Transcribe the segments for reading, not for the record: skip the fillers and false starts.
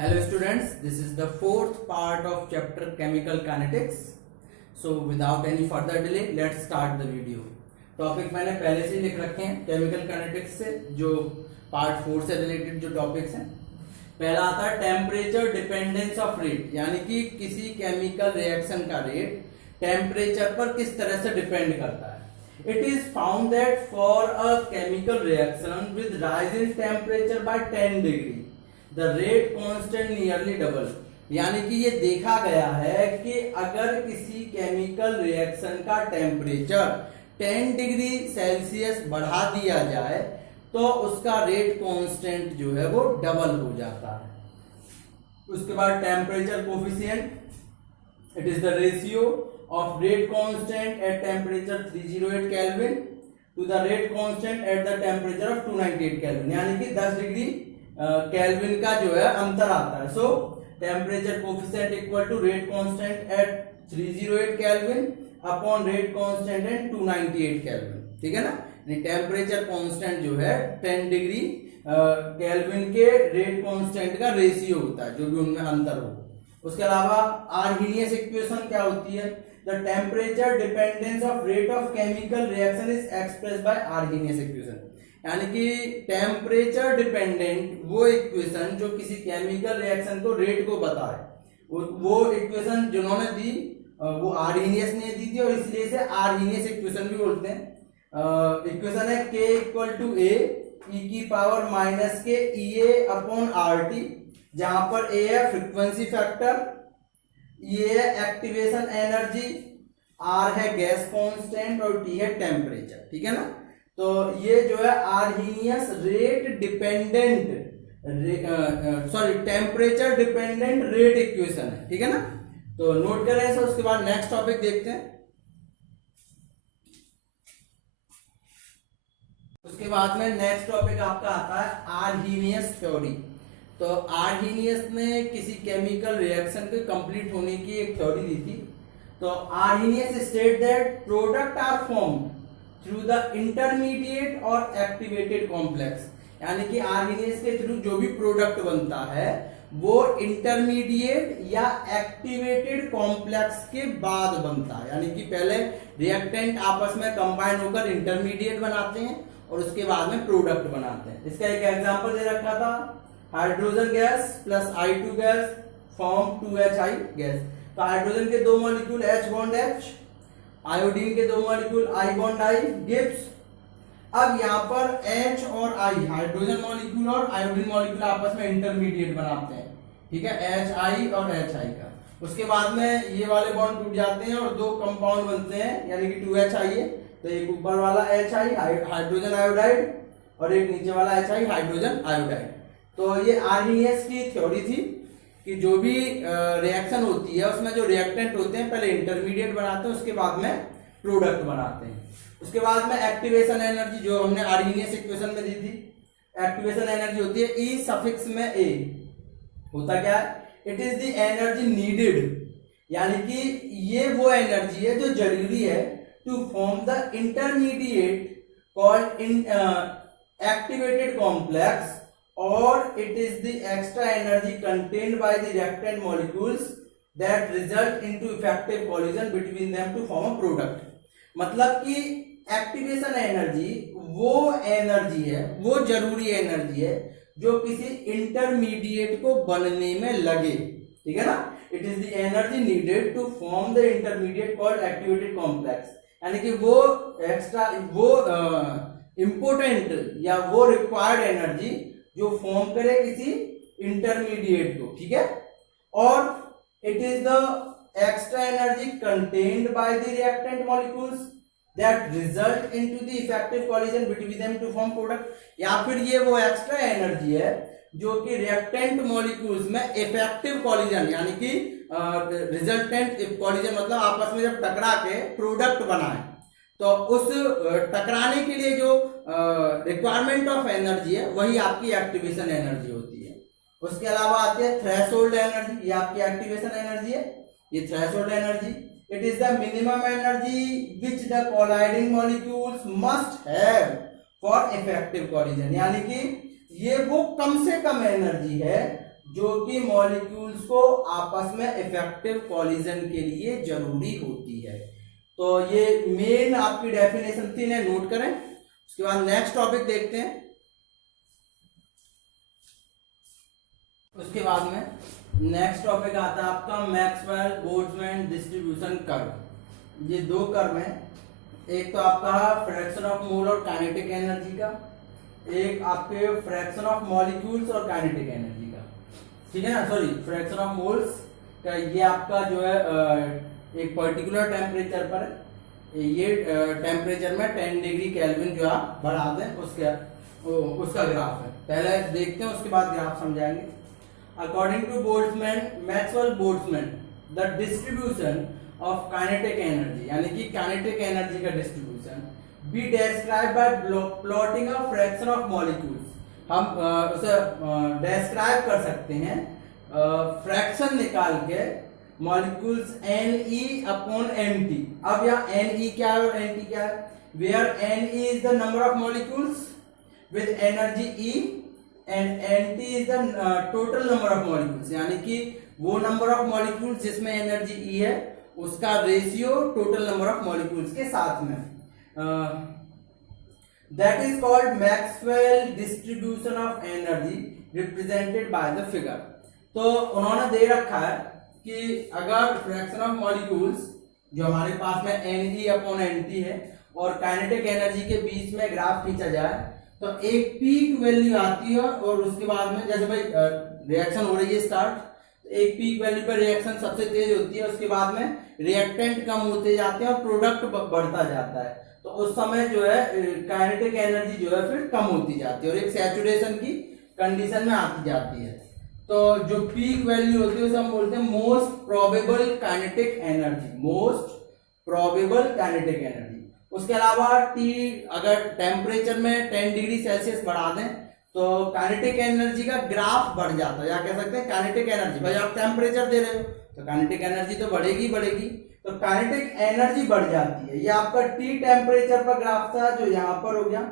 Hello students, this is the fourth part of chapter chemical kinetics. So without any further delay, let's start the video. Topic मैंने पहले से लिख रखे हैं chemical kinetics से, जो पार्ट 4 से रिलेटेड जो टॉपिक्स हैं. पहला आता है टेम्परेचर डिपेंडेंस ऑफ रेट, यानी कि किसी केमिकल रिएक्शन का रेट टेम्परेचर पर किस तरह से डिपेंड करता है. It is found that for a chemical reaction with rise in temperature by 10 degree the rate constant nearly double, यानी कि ये देखा गया है कि अगर किसी केमिकल रिएक्शन का टेम्परेचर 10 डिग्री सेल्सियस बढ़ा दिया जाए तो उसका रेट कांस्टेंट जो है वो डबल हो जाता है. उसके बाद temperature coefficient, it is the ratio of rate constant at temperature 308 kelvin to the rate constant at the temperature of 298 kelvin, यानी कि 10 डिग्री केल्विन का जो है अंतर आता है. So temperature coefficient equal to rate constant at 308 kelvin upon rate constant at 298 kelvin. ठीक है ना. टेम्परेचर कांस्टेंट जो है 10 डिग्री केल्विन के रेट कांस्टेंट का रेशियो होता है, जो भी उनमें अंतर हो. उसके अलावा आर्हेनियस इक्वेशन क्या होती है? The temperature dependence of rate of chemical reaction is expressed by Arrhenius equation, यानी कि टेम्परेचर डिपेंडेंट वो इक्वेशन जो किसी केमिकल रिएक्शन को रेट को बताए, वो इक्वेशन जिन्होंने दी वो आर्हेनियस ने दी थी, और इसलिए इसे आर्हेनियस इक्वेशन भी बोलते हैं. इक्वेशन है K इक्वल टू ए ई की पावर माइनस के E A upon R T, जहां पर ए है फ्रीक्वेंसी फैक्टर, ई है एक्टिवेशन एनर्जी, आर है गैस कांस्टेंट और टी है टेम्परेचर. ठीक है ना. तो ये जो है Arrhenius rate dependent temperature dependent rate equation है. ठीक है ना. तो नोट करें ऐसा. उसके बाद नेक्स्ट टॉपिक देखते हैं. उसके बाद में नेक्स्ट टॉपिक आपका आता है आर्हेनियस थ्योरी. तो आर्हेनियस ने किसी केमिकल रिएक्शन के कंप्लीट होने की एक थ्योरी दी थी. तो Arrhenius state that product are formed through the intermediate और एक्टिवेटेड कॉम्प्लेक्स, यानी कि आर्हेनियस के थ्रू जो भी प्रोडक्ट बनता है वो इंटरमीडिएट या एक्टिवेटेड कॉम्प्लेक्स के बाद बनता है, यानी कि पहले रिएक्टेंट आपस में कंबाइन होकर इंटरमीडिएट बनाते हैं और उसके बाद में प्रोडक्ट बनाते हैं. इसका एक एग्जांपल दे रखा था, hydrogen gas plus I2 gas form 2HI gas. तो हाइड्रोजन के दो molecule H bond H, iodine के दो molecule I bond I Gibbs. अब यहाँ पर H और I हाइड्रोजन मॉलिक्यूल और आयोडीन मॉलिक्यूल आपस में इंटरमीडिएट बनाते हैं. ठीक है, HI और HI का. उसके बाद में ये वाले बॉन्ड टूट जाते हैं और दो कंपाउंड बनते हैं, यानी कि 2HI है. तो एक ऊपर वाला HI हाइड्रोजन आयोडाइड और एक नीचे वाला HI हाइड्रोजन आयोडाइड. तो ये आर्हेनियस की थ्योरी थी कि जो भी रिएक्शन होती है उसमें जो रिएक्टेंट होते हैं पहले इंटरमीडिएट बनाते हैं, उसके बाद में प्रोडक्ट बनाते हैं. उसके बाद में एक्टिवेशन एनर्जी जो हमने आर्हेनियस इक्वेशन में दी थी, एक्टिवेशन एनर्जी होती है ई सफिक्स में ए. होता क्या है? It is the energy needed, यानी कि ये वो एनर्जी है जो जरूरी है to form the intermediate called activated complex, or it is the extra energy contained by the reactant molecules that result into effective collision between them to form a product. मतलब कि एक्टिवेशन एनर्जी वो energy है, वो जरूरी energy है जो किसी intermediate को बनने में लगे. ठीक है ना. It is the energy needed to form the intermediate called activated complex, यानी कि वो एक्स्ट्रा वो इंपोर्टेंट या वो रिक्वायर्ड एनर्जी जो फॉर्म करे किसी इंटरमीडिएट को. ठीक है. और it is the extra energy contained by the reactant molecules that result into the effective collision between them to form product, या फिर ये वो एक्स्ट्रा एनर्जी है जो कि रिएक्टेंट मॉलिक्यूल्स में इफेक्टिव कोलिजन, यानी कि रिजल्टेंट कोलिजन मतलब आपस में जब टकरा के प्रोडक्ट बनाए, तो उस टकराने के लिए जो रिक्वायरमेंट ऑफ एनर्जी है वही आपकी एक्टिवेशन एनर्जी होती है. उसके अलावा आती है थ्रेशोल्ड एनर्जी, ये आपकी एक्टिवेशन एनर्जी है. ये threshold energy, it is the minimum energy which the colliding molecules must have for effective collision, यानी कि ये वो कम से कम एनर्जी है जो कि मॉलिक्यूल्स को आपस में इफेक्टिव कॉलिजन के लिए जरूरी होती है। तो ये मेन आपकी डेफिनेशन थी, इन्हें नोट करें। उसके बाद नेक्स्ट टॉपिक देखते हैं। उसके बाद में नेक्स्ट टॉपिक आता है आपका मैक्सवेल बोल्ट्जमैन डिस्ट्रीब्यूशन कर्व। ये दो कर्व हैं, एक तो आपका फ्रैक्शन ऑफ मोल और काइनेटिक एनर्जी का, एक आपके फ्रैक्शन ऑफ मॉलिक्यूल्स और काइनेटिक एनर्जी का, ठीक है ना, सॉरी फ्रैक्शन ऑफ मोल्स का। ये आपका जो है एक पर्टिकुलर टेम्परेचर पर, ये टेम्परेचर में 10 डिग्री केल्विन जो आप बढ़ा दें उसका ग्राफ है। पहले देखते हैं, उसके बाद ग्राफ समझाएंगे। According to Boltzmann, Maxwell-Boltzmann, the distribution of kinetic energy, यानी कि kinetic energy का distribution, be described by plotting a fraction of molecules. हम उसे describe कर सकते हैं fraction निकाल के molecules Ne upon Nt। अब यहाँ Ne क्या है और Nt क्या है? Where Ne is the number of molecules with energy E and Nt is the total number of molecules, यानी कि वो नंबर ऑफ मॉलिक्यूल्स जिसमें एनर्जी E है उसका ratio total number of molecules के साथ में। That is called Maxwell distribution of energy represented by the figure. तो उन्होंने दे रखा है कि अगर फ्रैक्शन ऑफ मॉलिक्यूल्स जो हमारे पास में Ne अपॉन Nt है और काइनेटिक एनर्जी के बीच में ग्राफ खींचा जाए तो एक पीक वैल्यू आती है और उसके बाद में जैसे भाई रिएक्शन हो रही है स्टार्ट, तो एक पीक वैल्यू पर रिएक्शन सबसे तेज होती है, उसके बाद में रिएक्टेंट कम होते जाते हैं और प्रोडक्ट बढ़ता जाता है। तो उस समय जो है काइनेटिक एनर्जी जो है फिर कम होती जाती है और एक सैचुरेशन की कंडीशन में आती जाती है। तो जो पीक वैल्यू होती है उसे हम बोलते हैं most probable kinetic energy, most probable kinetic energy. उसके अलावा T अगर टेम्परेचर में 10 डिग्री सेल्सियस बढ़ा दें तो काइनेटिक एनर्जी का ग्राफ बढ़ जाता है, या कह सकते हैं काइनेटिक एनर्जी, भाई आप टेम्परेचर दे रहे हो तो काइनेटिक एनर्जी तो बढ़ेगी बढ़ेगी, तो काइनेटिक एनर्जी बढ़ जाती है। ये आपका T टेम्परेचर पर ग्राफ था जो यहाँ पर हो गया,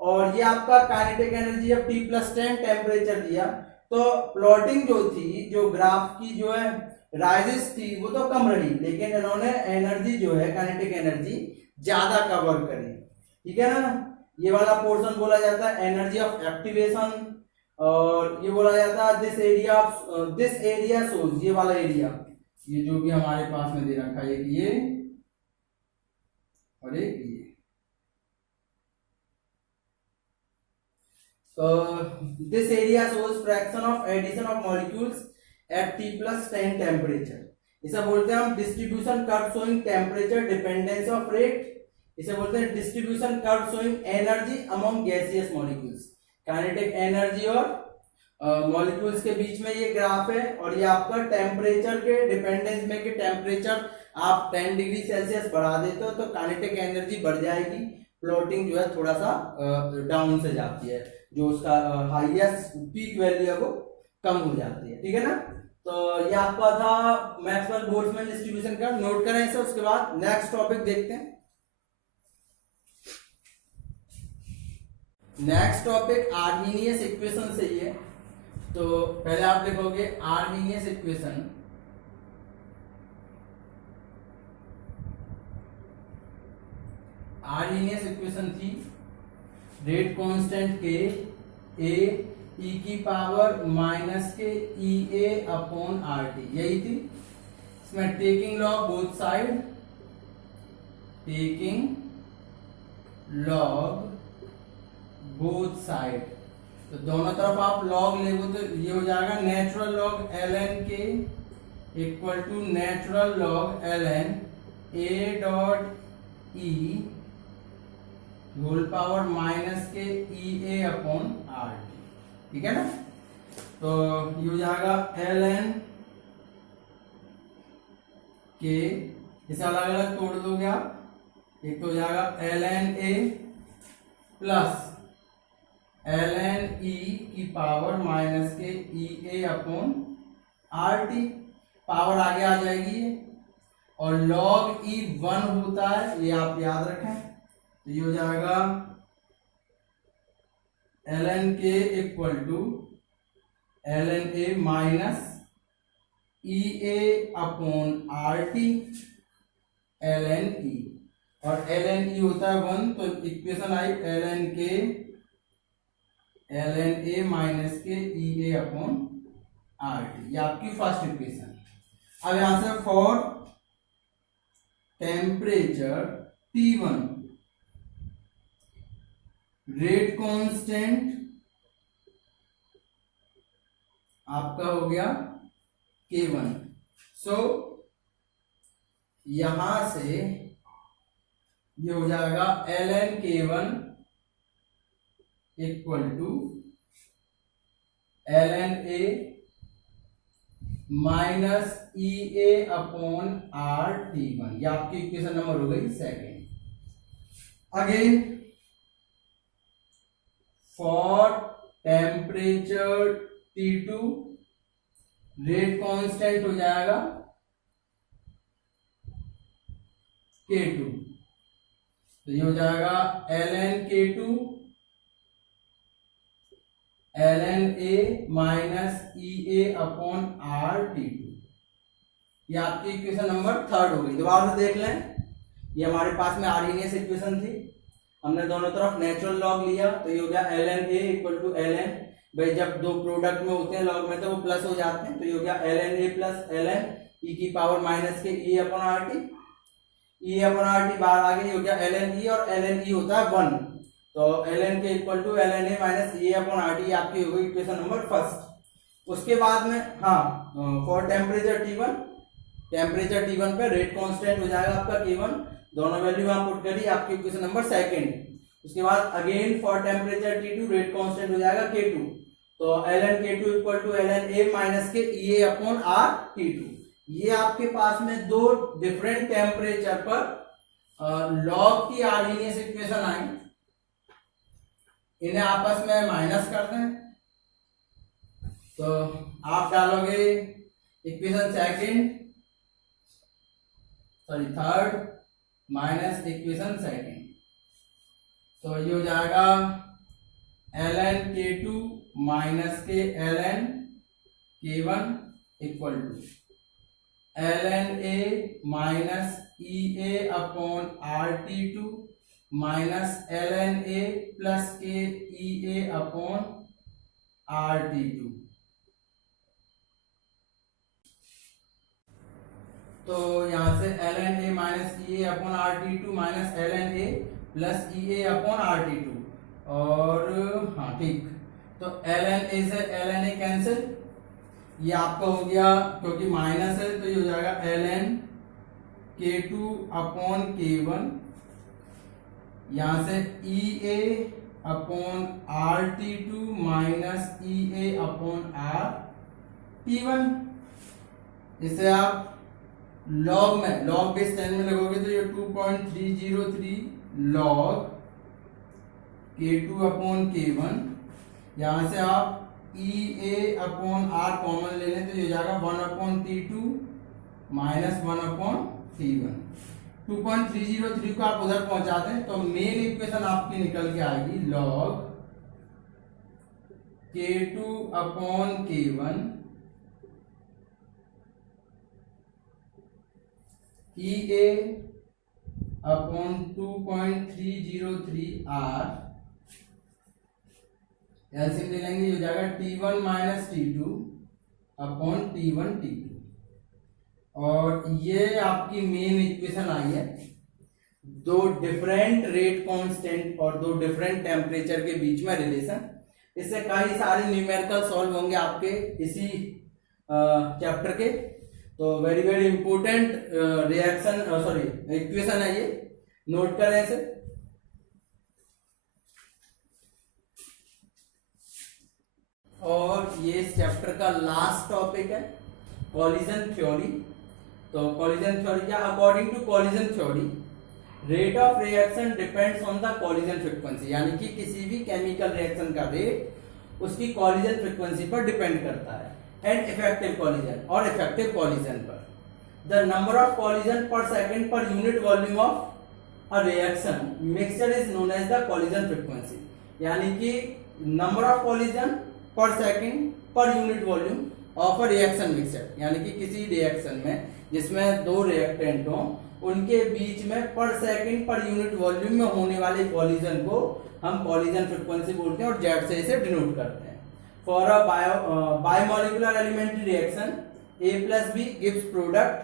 और ये आपका काइनेटिक एनर्जी जब T+10 टेम्परेचर दिया तो प्लॉटिंग जो थी, जो ग्राफ की जो है राइजेस थी वो तो कम रही, लेकिन इन्होंने एनर्जी जो है काइनेटिक एनर्जी ज्यादा कवर करी, ठीक है ना। ये वाला पोर्शन बोला जाता है एनर्जी ऑफ एक्टिवेशन, और ये बोला जाता है दिस एरिया शोज, ये वाला एरिया, ये जो भी हमारे पास में दे रखा है ये और एक ये। तो this area shows fraction of addition of molecules at T+10 temperature. इसे बोलते हैं हम distribution curve showing temperature dependence of rate. इसे बोलते हैं distribution curve showing energy among gaseous molecules. Kinetic energy और मॉलिक्यूल्स के बीच में ये ग्राफ है, और ये आपका टेम्परेचर के डिपेंडेंस में कि टेम्परेचर आप 10 डिग्री सेल्सियस बढ़ा देते हो तो काइनेटिक एनर्जी बढ़ जाएगी, प्लॉटिंग जो है थोड़ा सा डाउन से जाती है, जो उसका हाईएस्ट पीक वैल्यू है वो कम हो जाती है, ठीक है ना। तो ये आपका था मैक्सवेल बोल्ट्जमैन डिस्ट्रीब्यूशन का, नोट करें इसे। उसके बाद नेक्स्ट टॉपिक देखते हैं। नेक्स्ट टॉपिक आर्हीनियस इक्वेशन से ही है। तो पहले आप लिखोगे आर्हीनियस इक्वेशन, आर्हीनियस इक्वेशन थी रेट कांस्टेंट के ए e की पावर माइनस के E A upon R T, यही थी। इसमें taking log both side, taking log both side, तो दोनों तरफ आप लॉग लेगो तो ये हो जाएगा natural log ln k equal to natural log ln a dot e whole power minus के E A upon R T, ठीक है ना। तो ये हो जाएगा ln के, इसे अलग अलग तोड़ दोगे आप, एक तो हो जाएगा ln a plus ln e की पावर माइनस के E A upon R T, power आगे आ जाएगी, और log e 1 होता है, ये आप याद रखें। तो ये हो जाएगा ln k equal to ln a minus EA upon RT ln E, और ln E होता है 1, तो equation I ln k ln a minus के EA अपॉन RT, ये आपकी फर्स्ट इक्वेशन। अब यहां से for temperature T1 rate constant आपका हो गया K1। सो यहां से ये हो जाएगा ln K1 equal to ln A minus EA upon RT1, ये आपकी इक्वेशन नंबर हो गई second. Again for temperature T2 rate constant हो जाएगा K2, तो ये हो जाएगा ln K2 ln A minus EA upon RT2, ये आपकी इक्वेशन नंबर थर्ड हो गई। दोबारा से देख लें, ये हमारे पास में आर्हीनियस इक्वेशन थी, हमने दोनों तरफ नेचुरल लॉग लिया, तो ये हो गया ln A equal to ln, भाई जब दो प्रोडक्ट में होते हैं लॉग में तो वो प्लस हो जाते हैं, तो ये हो गया ln A plus ln E की पावर माइनस के E upon RT, E upon RT बाहर आ गई, हो गया ln E, और ln E होता है 1, तो ln k equal to ln A minus E upon RT आपकी हो गई इक्वेशन नंबर फर्स्ट। उसके बाद में हाँ फॉर टेम्परेचर T1 पे रेट कांस्टेंट हो जाएगा आपका K1, दोनों वैल्यू वहां पुट करी, आपकी इक्वेशन नंबर सेकंड। उसके बाद again for temperature T2 rate constant हो जाएगा K2, तो ln K2 equal to ln A minus के EA अपॉन RT2। ये आपके पास में दो डिफरेंट टेम्परेचर पर लॉग की आर्हीनियस इक्वेशन आई, इन्हें आपस में माइनस कर दें, तो आप डालोगे equation third minus equation second, तो ये हो जाएगा ln K2 माइनस के ln K1 equal to ln A minus EA upon RT2 minus ln A plus के EA अपॉन RT2। तो यहां से ln A minus EA upon RT2 minus ln A plus EA upon RT2, और हाँ ठीक, तो ln A से ln A cancel, ये आपका हो गया, क्योंकि माइनस है तो ये हो जाएगा ln K2 अपॉन K1, यहां से EA upon RT2 minus EA upon RT1। इसे आप लॉग में लॉग बेस 10 में लगोगे तो ये 2.303 लॉग K2 अपॉन K1, यहां से आप EA अपॉन R कॉमन ले लें तो ये हो जाएगा 1 upon T2 minus 1 upon T1। 2.303 को आप उधर पहुंचा दें तो मेन इक्वेशन आपकी निकल के आएगी log K2 upon K1 EA upon 2.303 R, LCM ले लेंगे, हो जाएगा T1 minus T2 upon T1 T2, और ये आपकी मेन इक्वेशन आई है। दो डिफरेंट रेट कांस्टेंट और दो डिफरेंट टेम्परेचर के बीच में रिलेशन, इससे कई सारे न्यूमेरिकल सॉल्व होंगे आपके इसी चैप्टर के, तो very very important reaction sorry equation है ये, नोट करें इसे। और ये इस चैप्टर का लास्ट टॉपिक है कॉलिजन थ्योरी। तो कॉलिजन थ्योरी क्या, according to collision theory rate of reaction depends on the collision frequency, यानी कि किसी भी केमिकल रिएक्शन का रेट उसकी कॉलिजन फ्रीक्वेंसी पर डिपेंड करता है, एंड इफेक्टिव कॉलिजन और इफेक्टिव कॉलिजन पर। The number of collision per second per unit volume of a reaction mixture is known as the collision frequency, यानी कि number of collision per second per unit volume of a reaction mixer, यानी कि किसी reaction में जिसमें दो reactant हों उनके बीच में पर सेकंड पर यूनिट वॉल्यूम में होने वाले कॉलिजन को हम कॉलिजन फ्रीक्वेंसी बोलते हैं और जेड से इसे डिनोट करते हैं। For a bimolecular elementary reaction A plus B gives product,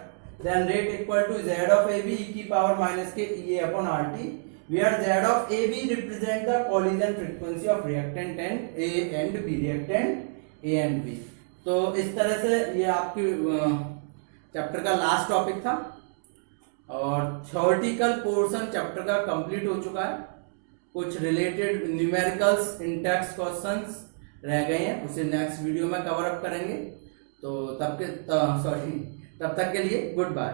then rate equal to Z of AB e की power minus k EA upon RT, where Z of AB represent the collision frequency of reactant and A and B, reactant A and B। तो इस तरह से ये आपकी chapter का last topic था और थ्योरेटिकल पोर्शन चैप्टर का कंप्लीट हो चुका है। कुछ रिलेटेड न्यूमेरिकल्स इन टेक्स्ट क्वेश्चंस रह गए हैं, उसे नेक्स्ट वीडियो में कवर अप करेंगे। तो तब तक के लिए गुड बाय।